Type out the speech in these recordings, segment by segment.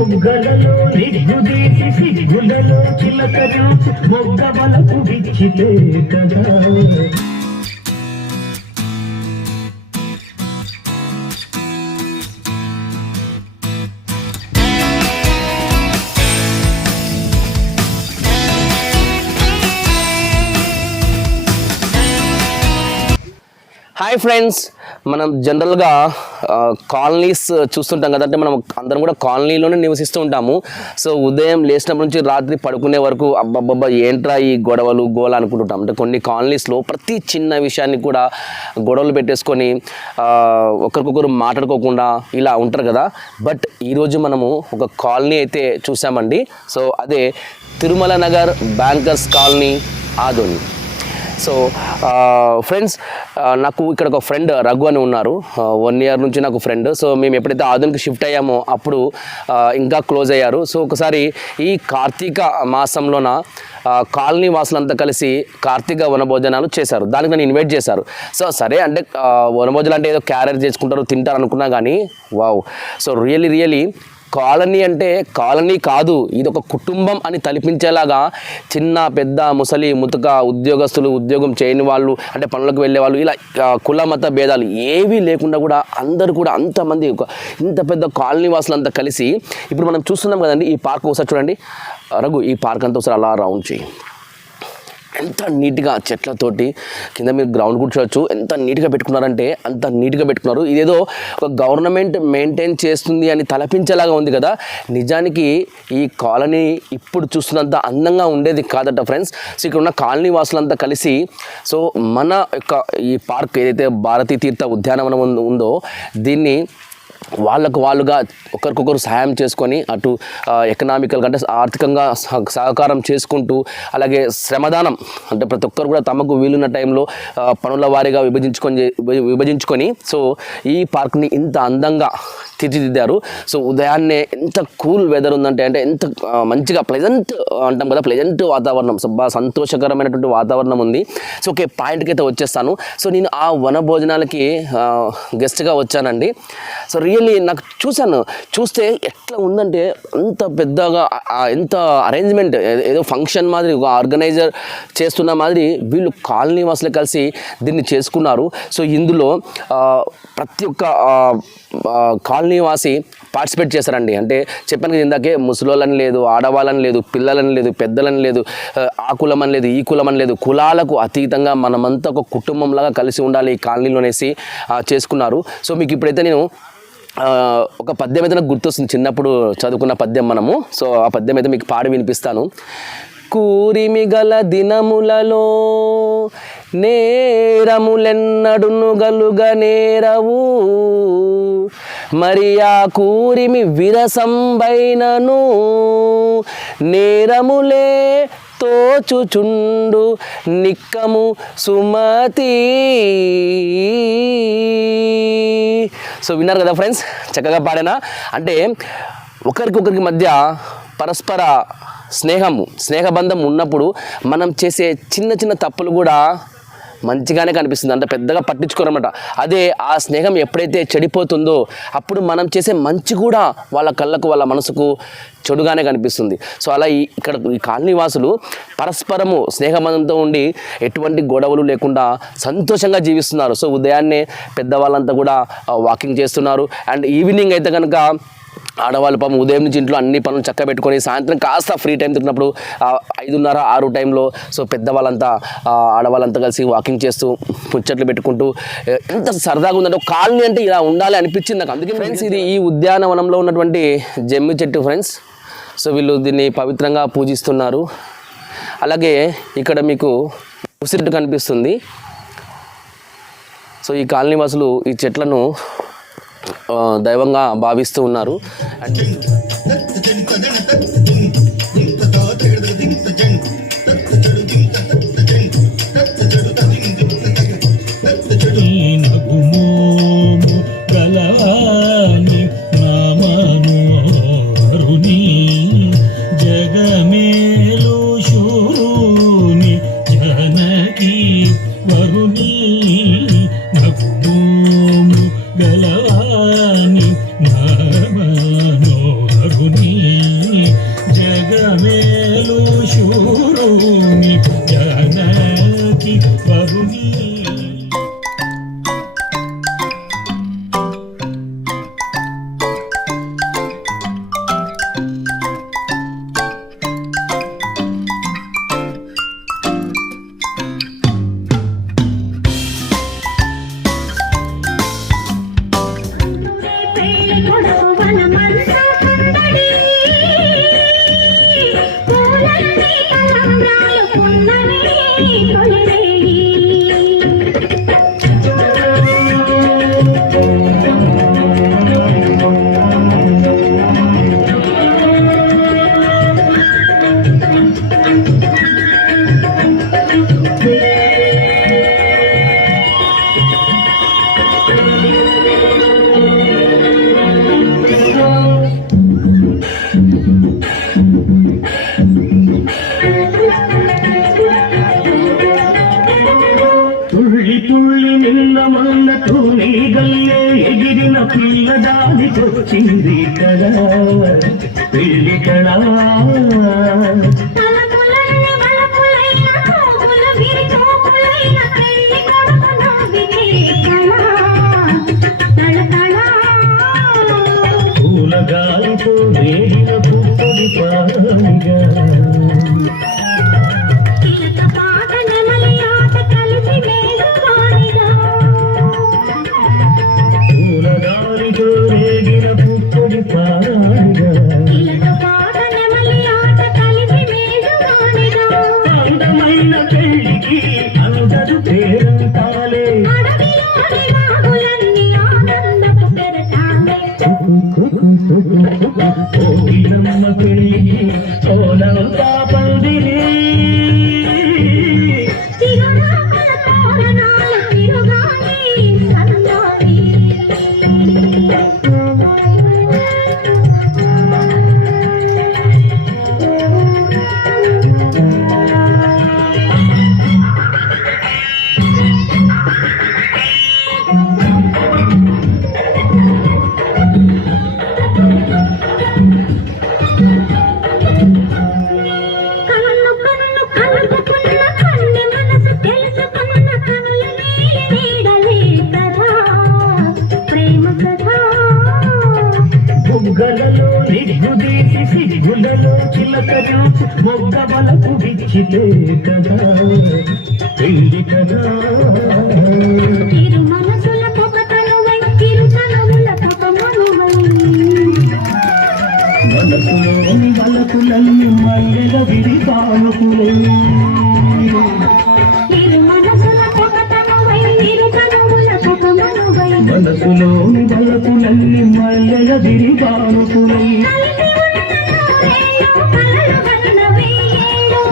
బుగ్గలలో రిగ్గుదీసి సిగ్గులలో చిలకలు మొగ్గవలకు విచ్చితే కదా hi friends మనం జనరల్గా కాలనీస్ చూస్తుంటాం కదా అంటే మనం అందరం కూడా కాలనీలోనే నివసిస్తూ ఉంటాము. సో ఉదయం లేచినప్పటి నుంచి రాత్రి పడుకునే వరకు అబ్బబ్బబ్బా ఏంట్రా ఈ గొడవలు గోల అనుకుంటుంటాం. అంటే కొన్ని కాలనీస్లో ప్రతి చిన్న విషయాన్ని కూడా గొడవలు పెట్టేసుకొని ఒకరికొకరు మాట్లాడుకోకుండా ఇలా ఉంటారు కదా. బట్ ఈరోజు మనము ఒక కాలనీ అయితే చూసామండి. సో అదే Tirumala Nagar bankers colony Adoni. So friends నాకు ఇక్కడ ఒక ఫ్రెండ్ రఘు అని ఉన్నారు. వన్ ఇయర్ నుంచి నాకు ఫ్రెండ్ సో మేము ఎప్పుడైతే ఆధునిక షిఫ్ట్ అయ్యామో అప్పుడు ఇంకా క్లోజ్ అయ్యారు. సో ఒకసారి ఈ కార్తీక మాసంలోన కాలనీ వాసులంతా కలిసి కార్తీక వనభోజనాలు చేశారు. దానికి నన్ను ఇన్వైట్ చేశారు. సో సరే అంటే వనభోజనాలు అంటే ఏదో క్యారెట్ చేసుకుంటారు తింటారు అనుకున్నా కానీ wow. So really really colony అంటే కాలనీ కాదు ఇది ఒక కుటుంబం అని తలిపించేలాగా చిన్న పెద్ద ముసలి ముతక ఉద్యోగస్తులు ఉద్యోగం చేయని వాళ్ళు అంటే పనులకు వెళ్ళే వాళ్ళు ఇలా కుల మత భేదాలు ఏవీ లేకుండా కూడా అందరూ కూడా అంతమంది ఇంత పెద్ద కాలనీ వాసులు అంతా కలిసి ఇప్పుడు మనం చూస్తున్నాం కదండి ఈ పార్క్ ఒకసారి చూడండి. రఘు ఈ పార్క్ అంతా ఒకసారి అలా రౌండ్ చేయి. ఎంత నీట్గా చెట్లతోటి కింద మీరు గ్రౌండ్ కూడా చూడొచ్చు. ఎంత నీట్గా పెట్టుకున్నారంటే అంత నీట్గా పెట్టుకున్నారు. ఇదేదో ఒక గవర్నమెంట్ మెయింటైన్ చేస్తుంది అని తలపించేలాగా ఉంది కదా. నిజానికి ఈ కాలనీ ఇప్పుడు చూస్తున్నంత అందంగా ఉండేది కాదట ఫ్రెండ్స్. సో ఇక్కడ ఉన్న కాలనీ వాసులంతా కలిసి సో మన యొక్క ఈ పార్క్ ఏదైతే భారతీ తీర్థ ఉద్యానవనం ఉందో- ఉందో దీన్ని వాళ్ళకు వాళ్ళుగా ఒకరికొకరు సహాయం చేసుకొని అటు ఎకనామికల్గా అంటే ఆర్థికంగా సహ- సహకారం చేసుకుంటూ అలాగే శ్రమదానం అంటే ప్రతి ఒక్కరు కూడా తమకు వీలున్న టైంలో పనుల వారీగా విభజించుకొని విభజించుకొని సో ఈ పార్క్ని ఇంత అందంగా తీర్చిదిద్దారు. సో ఉదయాన్నే ఎంత కూల్ వెదర్ ఉందంటే అంటే ఎంత మంచిగా ప్లెజెంట్ అంటాం కదా ప్లెజెంట్ వాతావరణం. సో బాగా సంతోషకరమైనటువంటి వాతావరణం ఉంది. సో ఓకే పాయింట్కి అయితే వచ్చేస్తాను. సో నేను ఆ వన భోజనాలకి గెస్ట్గా వచ్చానండి. సో రియల్లీ నాకు చూశాను. చూస్తే ఎట్లా ఉందంటే అంత పెద్దగా ఎంత అరేంజ్మెంట్ ఏదో ఫంక్షన్ మాదిరి ఒక ఆర్గనైజర్ చేస్తున్న మాదిరి వీళ్ళు కాలనీ వాసులు కలిసి దీన్ని చేసుకున్నారు. సో ఇందులో ప్రతి ఒక్క కాలనీ కాలనీ వాసి పార్టిసిపేట్ చేశారండి. అంటే చెప్పాను కదా ఇందాకే ముసలోళ్ళని లేదు ఆడవాళ్ళని లేదు పిల్లలని లేదు పెద్దలని లేదు ఆ, కులం అని లేదు ఈ కులం అని లేదు కులాలకు అతీతంగా మనమంతా ఒక కుటుంబంలాగా కలిసి ఉండాలి ఈ కాలనీలోనేసి చేసుకున్నారు. సో మీకు ఇప్పుడైతే నేను ఒక పద్యం అయితే నాకు గుర్తొస్తుంది. చిన్నప్పుడు చదువుకున్న పద్యం మనము. సో ఆ పద్యం అయితే మీకు పాడి వినిపిస్తాను. కూరిమి గల దినములలో నేరములెన్నడును గలుగ నేరవు. మరి ఆ కూరిమి విరసంబైనను నేరములే తోచుచుండు నిక్కము సుమతి. సో విన్నారు కదా ఫ్రెండ్స్ చక్కగా పాడేనా? అంటే ఒకరికొకరికి మధ్య పరస్పర స్నేహము స్నేహబంధం ఉన్నప్పుడు మనం చేసే చిన్న చిన్న తప్పులు కూడా మంచిగానే కనిపిస్తుంది. అంటే పెద్దగా పట్టించుకోరమాట అదే ఆ స్నేహం ఎప్పుడైతే చెడిపోతుందో అప్పుడు మనం చేసే మంచి కూడా వాళ్ళ కళ్ళకు వాళ్ళ మనసుకు చెడుగానే కనిపిస్తుంది. సో అలా ఈ ఇక్కడ ఈ కాలనీ వాసులు పరస్పరము స్నేహబంధంతో ఉండి ఎటువంటి గొడవలు లేకుండా సంతోషంగా జీవిస్తున్నారు. సో ఉదయాన్నే పెద్దవాళ్ళంతా కూడా వాకింగ్ చేస్తున్నారు. అండ్ ఈవినింగ్ అయితే కనుక ఆడవాళ్ళు పాపం ఉదయం నుంచి ఇంట్లో అన్ని పనులు చక్క పెట్టుకొని సాయంత్రం కాస్త ఫ్రీ టైం దొరికినప్పుడు ఐదున్నర ఆరు టైంలో సో పెద్దవాళ్ళంతా ఆడవాళ్ళంతా కలిసి వాకింగ్ చేస్తూ ముచ్చట్లు పెట్టుకుంటూ ఎంత సరదాగా ఉందంటే కాలనీ అంటే ఇలా ఉండాలి అనిపించింది నాకు. అందుకే ఫ్రెండ్స్ ఇది ఈ ఉద్యానవనంలో ఉన్నటువంటి జమ్మి చెట్టు ఫ్రెండ్స్. సో వీళ్ళు దీన్ని పవిత్రంగా పూజిస్తున్నారు. అలాగే ఇక్కడ మీకు ఉసిరిట్టు కనిపిస్తుంది. సో ఈ కాలనీ వాసులు ఈ చెట్లను దైవంగా భావిస్తూ ఉన్నారు. గల్లీగల్లే ఎగిరిన పిల్లదాది తొచ్చింది కళ పెళ్ళి కళ. పూల గాలితో వేడిన పుప్పది పాగా తిరుగుదేసి సిగ్గులలో చిలకరించి మొగ్గ వలకు విచ్చితే కదా పెళ్ళి కదా మనసులోని వలకులన్నీ మల్లెల విరిపాలకులే. మనసులోని బలపులన్నీ మల్లెల విరిపానుకులై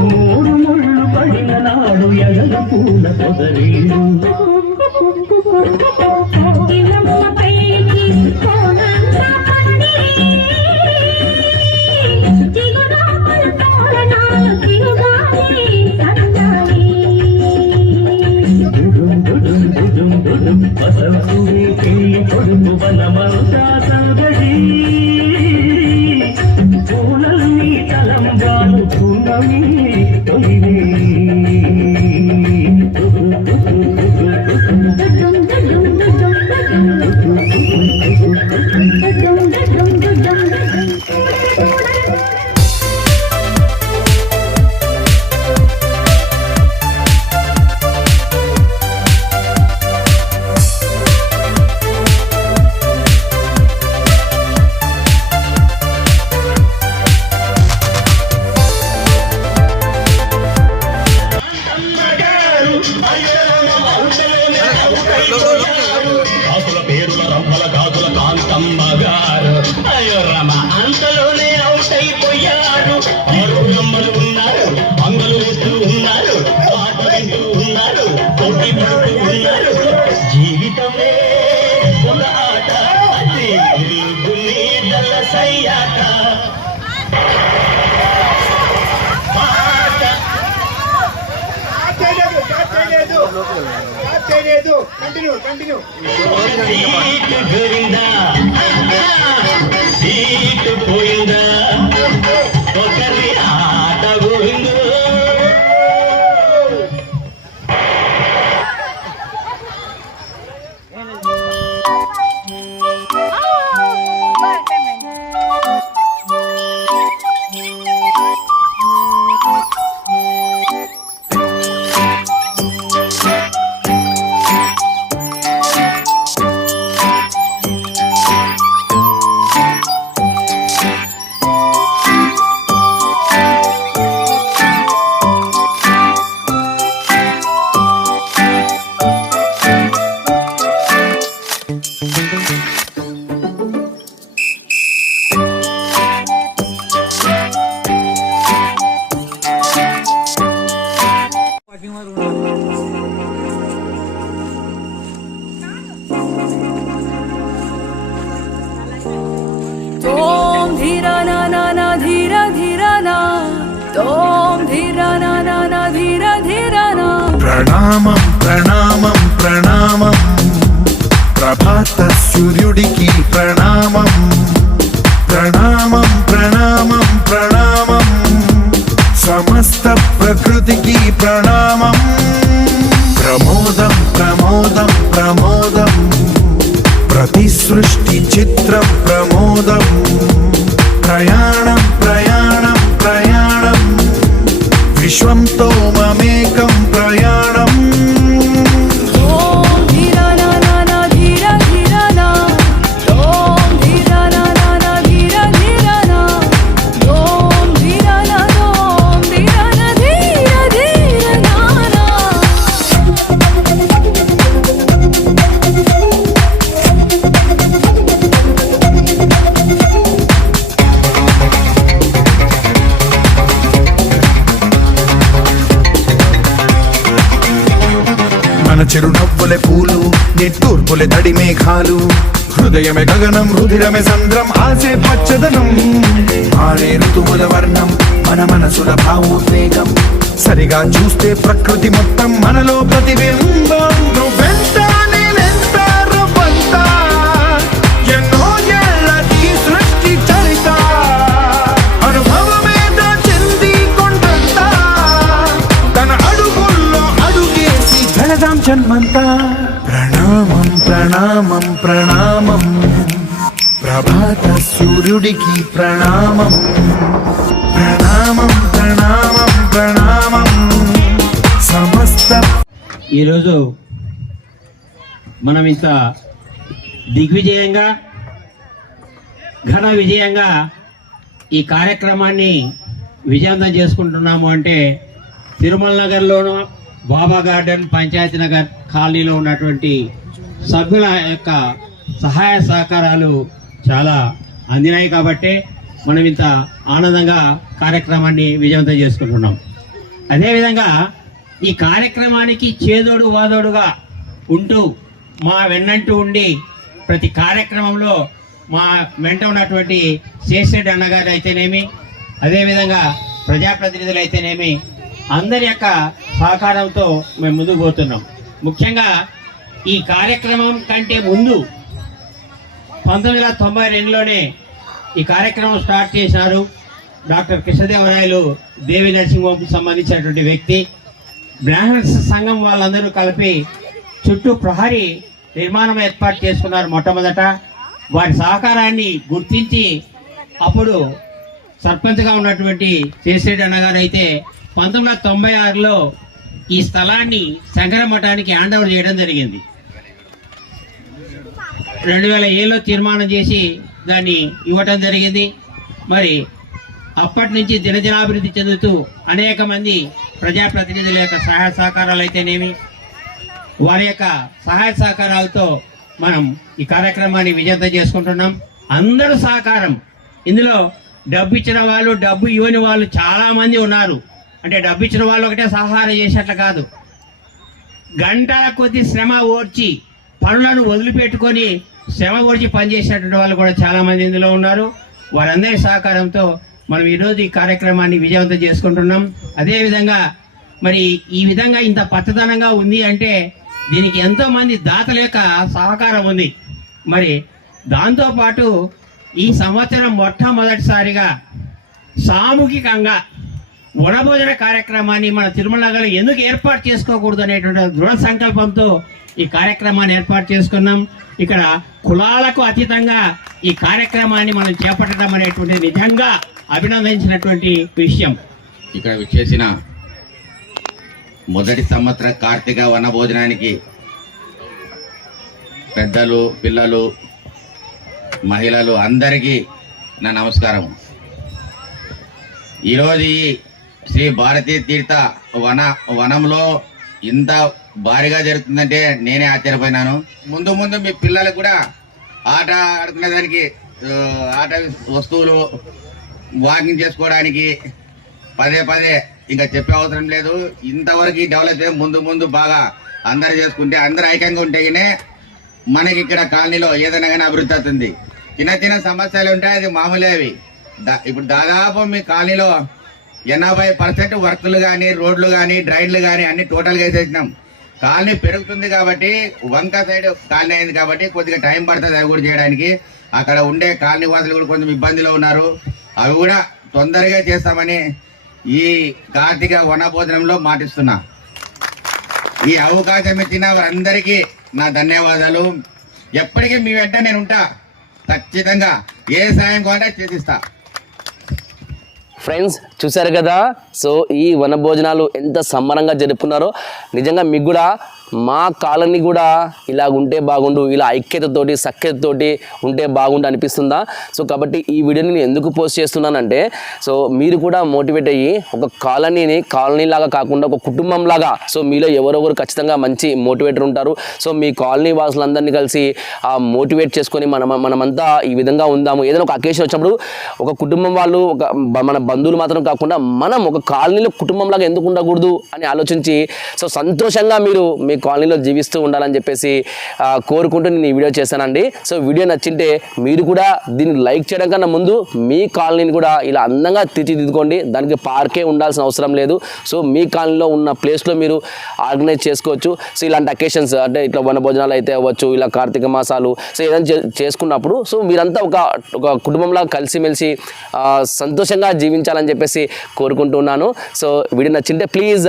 మూడు ముళ్ళు పడిన నాడు ఎగల పూల పొదరేడు Yeah. కంటిన్యూ కంటిన్యూ ప్రణామం ప్రణామం ప్రణామం. ప్రభాత సూర్యుడికి ప్రణామం. మేఘాలు. హృదయమే గగనం రుధిరమే సంద్రం ఆసే పచ్చదనం. మారే ఋతువుల వర్ణం మన మనసుల భావోద్వేగం. సరిగా చూస్తే ప్రకృతి మొత్తం మనలో ప్రతిబింబం. నువ్వెంత నేనెంత రవ్వంత ఎన్నో ఏళ్ళది సృష్టి చరిత. అనుభవమేద చెంది తన అడుగుల్లో అడుగేసి జన్మంతా. ప్రణామం ప్రణామం. ప్రభాత సూర్యుడికి ప్రణామం. ప్రణామం ప్రణామం ప్రణామం. సమస్త ఈరోజు మనం ఇంత దిగ్విజయంగా ఘన విజయంగా ఈ కార్యక్రమాన్ని విజయవంతం చేసుకుంటున్నాము అంటే తిరుమల నగర్లోను బాబా గార్డెన్ పంచాయతీ నగర్ కాలనీలో ఉన్నటువంటి సభ్యుల యొక్క సహాయ సహకారాలు చాలా అందినాయి కాబట్టే మనం ఇంత ఆనందంగా కార్యక్రమాన్ని విజయవంతం చేసుకుంటున్నాం. అదేవిధంగా ఈ కార్యక్రమానికి చేదోడు వాదోడుగా ఉంటూ మా వెన్నంటూ ఉండి ప్రతి కార్యక్రమంలో మా వెంట ఉన్నటువంటి శేషరెడ్డి అన్నగారు అయితేనేమి అదేవిధంగా ప్రజాప్రతినిధులు అయితేనేమి అందరి యొక్క సహకారంతో మేము ముందుకు పోతున్నాం. ముఖ్యంగా ఈ కార్యక్రమం కంటే ముందు పంతొమ్మిది వందల తొంభై రెండులోనే ఈ కార్యక్రమం స్టార్ట్ చేశారు డాక్టర్ కృష్ణదేవరాయలు దేవి నరసింహంకి సంబంధించినటువంటి వ్యక్తి. బ్రాహ్మణ సంఘం వాళ్ళందరూ కలిపి చుట్టూ ప్రహరీ నిర్మాణం ఏర్పాటు చేసుకున్నారు మొట్టమొదట. వారి సహకారాన్ని గుర్తించి అప్పుడు సర్పంచ్గా ఉన్నటువంటి చేసేటి అన్నగారు అయితే పంతొమ్మిది వందల తొంభై ఆరులో ఈ స్థలాన్ని శంకర మఠానికి హ్యాండ్ ఓవర్ చేయడం జరిగింది. రెండు వేల ఏలో తీర్మానం చేసి దాన్ని ఇవ్వటం జరిగింది. మరి అప్పటి నుంచి దినదినాభివృద్ధి చెందుతూ అనేక మంది ప్రజాప్రతినిధుల యొక్క సహాయ సహకారాలు అయితేనేమి వారి యొక్క సహాయ సహకారాలతో మనం ఈ కార్యక్రమాన్ని విజేత చేసుకుంటున్నాం. అందరూ సహకారం. ఇందులో డబ్బు ఇచ్చిన వాళ్ళు డబ్బు ఇవ్వని వాళ్ళు చాలామంది ఉన్నారు. అంటే డబ్బు ఇచ్చిన వాళ్ళు ఒకటే సహాయం చేసేట్లు కాదు. గంటల కొద్ది శ్రమ ఓర్చి పనులను వదిలిపెట్టుకొని శ్రమ గురించి పనిచేసినటువంటి వాళ్ళు కూడా చాలా మంది ఇందులో ఉన్నారు. వారందరి సహకారంతో మనం ఈరోజు ఈ కార్యక్రమాన్ని విజయవంతం చేసుకుంటున్నాం. అదేవిధంగా మరి ఈ విధంగా ఇంత పచ్చదనంగా ఉంది అంటే దీనికి ఎంతో మంది దాతల యొక్క సహకారం ఉంది. మరి దాంతోపాటు ఈ సంవత్సరం మొట్టమొదటిసారిగా సామూహికంగా వనభోజన కార్యక్రమాన్ని మన తిరుమల ఎందుకు ఏర్పాటు చేసుకోకూడదు అనేటువంటి దృఢ సంకల్పంతో ఈ కార్యక్రమాన్ని ఏర్పాటు చేసుకున్నాం. ఇక్కడ కులాలకు అతీతంగా ఈ కార్యక్రమాన్ని మనం చేపట్టడం అనేటువంటి నిజంగా అభినందించినటువంటి విషయం. ఇక్కడ విచ్చేసిన మొదటి సంవత్సర కార్తీక వన భోజనానికి పెద్దలు పిల్లలు మహిళలు అందరికీ నా నమస్కారం. ఈరోజు ఈ శ్రీ భారతీ తీర్థ వన వనంలో ఇంత భారీగా జరుగుతుందంటే నేనే ఆశ్చర్యపోయినాను. ముందు ముందు మీ పిల్లలకు కూడా ఆట ఆడుకునే దానికి ఆట వస్తువులు వాకింగ్ చేసుకోవడానికి పదే పదే ఇంకా చెప్పే అవసరం లేదు. ఇంతవరకు ఈ డెవలప్ ముందు ముందు బాగా అందరు చేసుకుంటే అందరు ఐక్యంగా ఉంటేనే మనకి ఇక్కడ కాలనీలో ఏదైనా కానీ అభివృద్ధి అవుతుంది. చిన్న చిన్న సమస్యలు ఉంటాయి అది మామూలే అవి. దా- ఇప్పుడు దాదాపు మీ కాలనీలో ఎనభై పర్సెంట్ వర్క్లు కానీ రోడ్లు కానీ డ్రైన్లు కానీ అన్ని టోటల్గా వేసేసినాం. కాలనీ పెరుగుతుంది కాబట్టి వంక సైడ్ కాలనీ అయింది కాబట్టి కొద్దిగా టైం పడుతుంది అవి కూడా చేయడానికి. అక్కడ ఉండే కాలనీ వాసులు కూడా కొంచెం ఇబ్బందిలో ఉన్నారు. అవి కూడా తొందరగా చేస్తామని ఈ కార్తీక వనభోజనంలో మాటిస్తున్నా. ఈ అవకాశం ఇచ్చిన వారందరికీ నా ధన్యవాదాలు. ఎప్పటికీ మీ వెంట నేను ఉంటా. ఖచ్చితంగా ఏ సాయం కావాలంటే చేసిస్తా. ఫ్రెండ్స్ చూశారు కదా? సో ఈ వనభోజనాలు ఎంత సంబరంగా జరుపుకున్నారో? నిజంగా మీకు కూడా మా కాలనీ కూడా ఇలా ఉంటే బాగుండు ఇలా ఐక్యతతోటి సఖ్యతతోటి ఉంటే బాగుండు అనిపిస్తుందా? సో కాబట్టి ఈ వీడియోని నేను ఎందుకు పోస్ట్ చేస్తున్నానంటే సో మీరు కూడా మోటివేట్ అయ్యి ఒక కాలనీని కాలనీ లాగా కాకుండా ఒక కుటుంబం లాగా సో మీలో ఎవరెవరు ఖచ్చితంగా మంచి మోటివేటర్ ఉంటారు. సో మీ కాలనీ వాసులందరినీ కలిసి ఆ మోటివేట్ చేసుకొని మనం మనమంతా ఈ విధంగా ఉందాము. ఏదైనా ఒక అకేషన్ వచ్చినప్పుడు ఒక కుటుంబం వాళ్ళు ఒక మన బంధువులు మాత్రం కాకుండా మనం ఒక కాలనీలో కుటుంబంలాగా ఎందుకు ఉండకూడదు అని ఆలోచించి సో సంతోషంగా మీరు మీ కాలనీలో జీవిస్తూ ఉండాలని చెప్పేసి కోరుకుంటూ నేను ఈ వీడియో చేశానండి. సో వీడియో నచ్చింటే మీరు కూడా దీన్ని లైక్ చేయడం కన్నా ముందు మీ కాలనీని కూడా ఇలా అందంగా తీర్చిదిద్దుకోండి. దానికి పార్కే ఉండాల్సిన అవసరం లేదు. సో మీ కాలనీలో ఉన్న ప్లేస్లో మీరు ఆర్గనైజ్ చేసుకోవచ్చు. సో ఇలాంటి అకేషన్స్ అంటే ఇట్లా వన భోజనాలు అయితే అవ్వచ్చు ఇలా కార్తీక మాసాలు సో ఏదైనా చేసుకున్నప్పుడు సో మీరంతా ఒక ఒక కుటుంబంలా కలిసిమెలిసి సంతోషంగా జీవించాలని చెప్పేసి కోరుకుంటున్నాను. So video నచ్చింటే please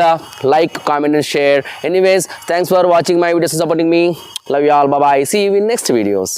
like comment and share. Anyways thanks for watching my videos supporting me love you all బాబాయ్ see you in next videos